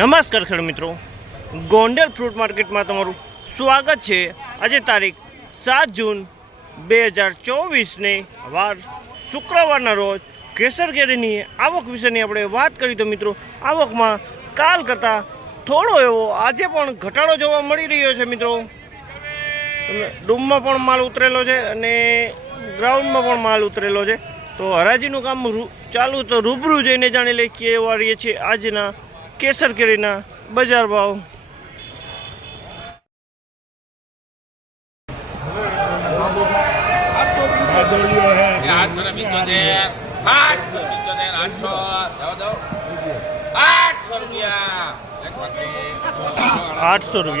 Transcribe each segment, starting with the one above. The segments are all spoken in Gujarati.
નમસ્કાર ખેડૂત મિત્રો, ગોંડલ ફ્રૂટ માર્કેટમાં તમારું સ્વાગત છે। આજે તારીખ 7 જૂન 2024ને વાર શુક્રવારના રોજ કેસર કેરીની આવક વિશેની આપણે વાત કરી તો મિત્રો આવકમાં કાલ કરતાં થોડો એવો આજે પણ ઘટાડો જોવા મળી રહ્યો છે। મિત્રો ડૂમમાં પણ માલ ઉતરેલો છે અને ગ્રાઉન્ડમાં પણ માલ ઉતરેલો છે। તો હરાજીનું કામ ચાલુ તો રૂબરૂ જઈને જાણી લઈએ કેવા રહીએ છીએ આજના કેસર કેરીના બજાર ભાવ। ₹800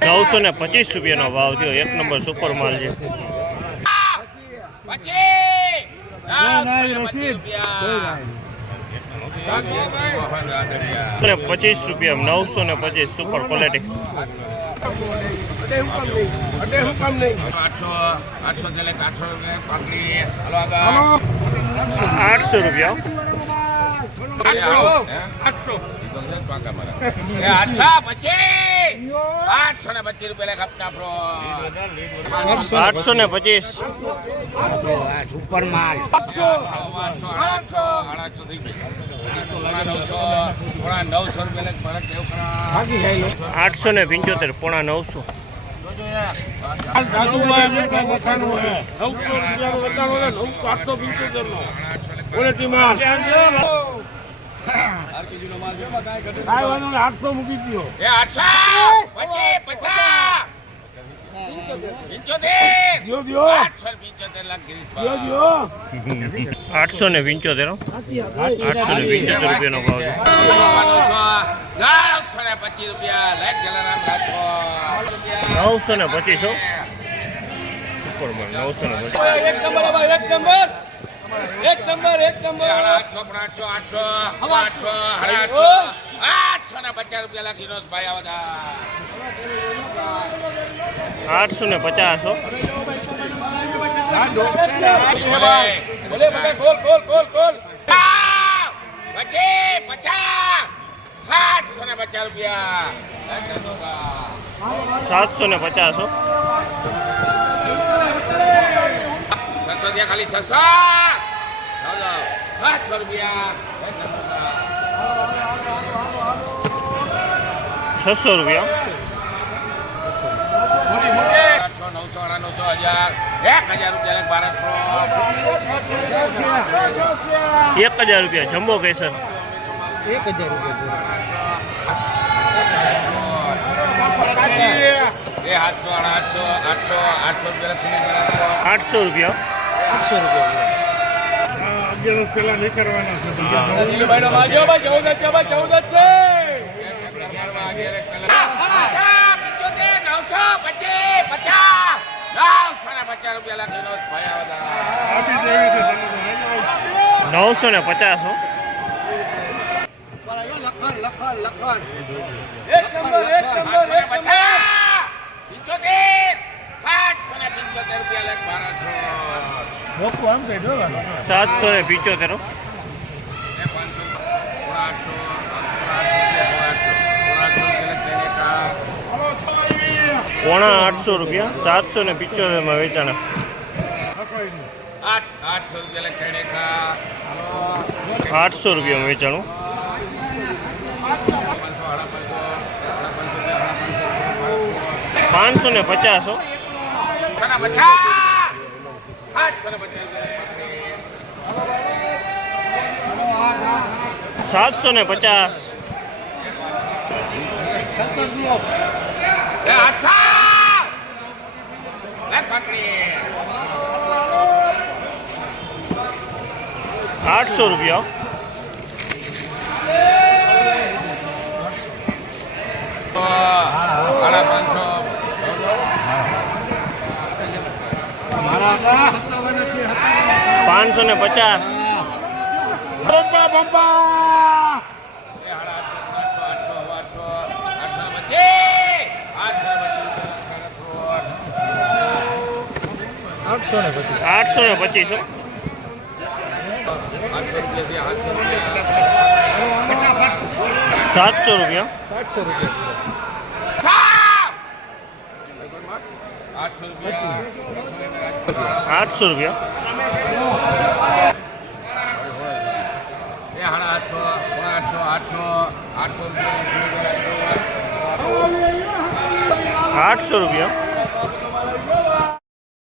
₹925 ભાવ થયો। એક નંબર સુપર માલ છે। ₹925 સુપર ક્વોલિટી। 825 સુપર માલ। 875 પોણા 900। ₹875 ભાવ છે। 925 સુપર માલ 925। एक नंबर 850 લખીનો ભાઈ આવતા 850। બોલે બોલે ગોલ 50 ₹750। खाली 600 ₹600। 1000 जम्बो केसर 1000 ₹800। પેલા નહીં કરવાના ₹775। પોણા 800 ₹775 માં વેચાણા। 800 રૂપિયામાં વેચાણું। 550 હો. 750. ₹800. 550. ₹825. ₹700. 800. ₹800.